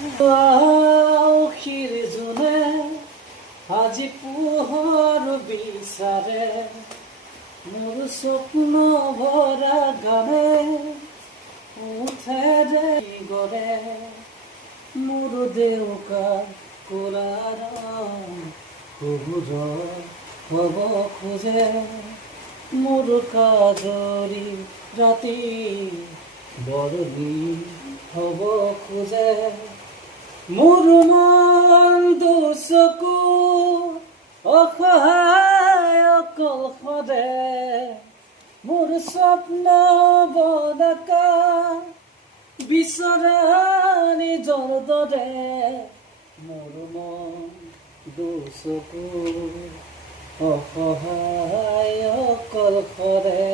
আউসীৰ জোনে আজি পোহৰ বিচাৰে মোৰ স্বপ্ন ভৰা গানে উঠেৰে গৰে মোৰ দেউকা কোলাৰ কুহুৰ হ'ব খোজে মোৰ কাজৰি ৰাতি বৰলি হ'ব খোজে মোৰ মন দুচকু অসহায় অকলশৰে মোৰ স্বপ্ন বনকা বিচৰা নিজৰ দৰে মোৰ মন দুচকু অসহায় অকলশৰে